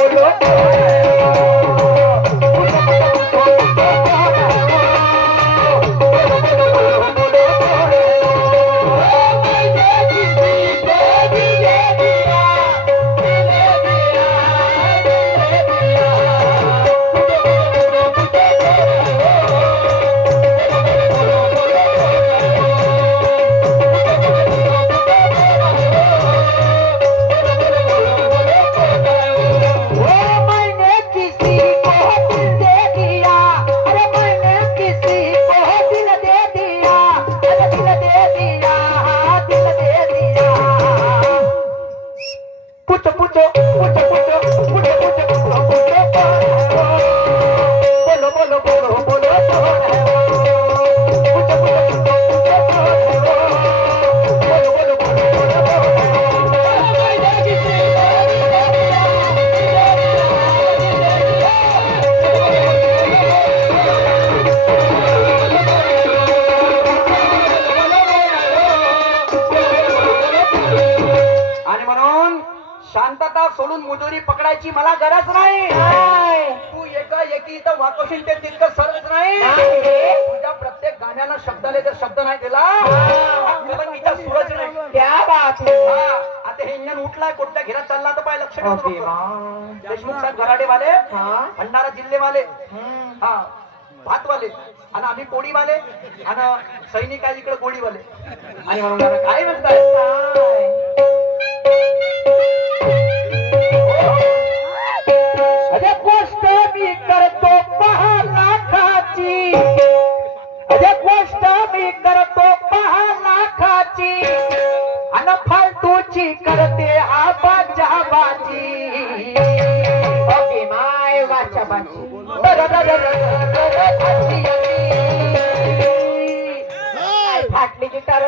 Oh, शांतता सोडून मुजोरी पकडायची मला गरज नाही. तू एका एकी इथं वाकवशील ते तितकं सरच नाही. तुझ्या प्रत्येक गाण्याला शब्दाला जर शब्द नाही दिला तर तिचा सूरज नाही. बात आता हे इंजन उठलाय कुठल्या घेरात चालला तर पाय लक्ष. देशमुख साहेब गराडेवाले भंडारा जिल्हेवाले. हा. भातवाले आणि आम्ही कोडीवाले आणि सैनिक आहे इकडे गोडीवाले आणि काय म्हणताय? बाजी अन फालतूची करते आबाच्या बाजी ओके माय वाचा बाजी फाटली की तर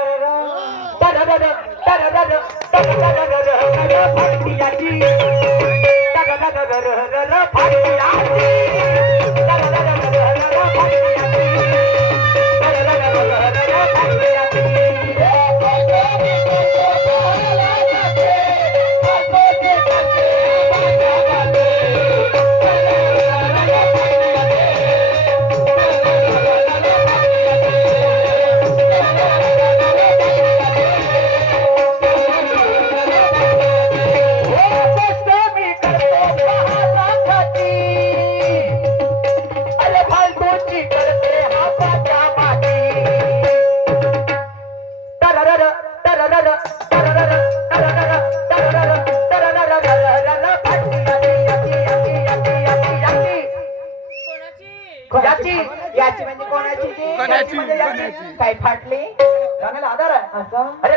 फाटली याची फाटली याची कण्याची कण्याची काय फाटले आधार आहे अरे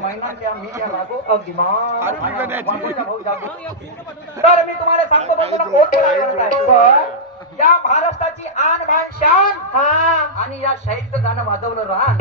मी मी तुम्हाला सांगतो या महाराष्ट्राची आन बाण शान. आणि या शाहीरचं गाणं वाजवलं राहा.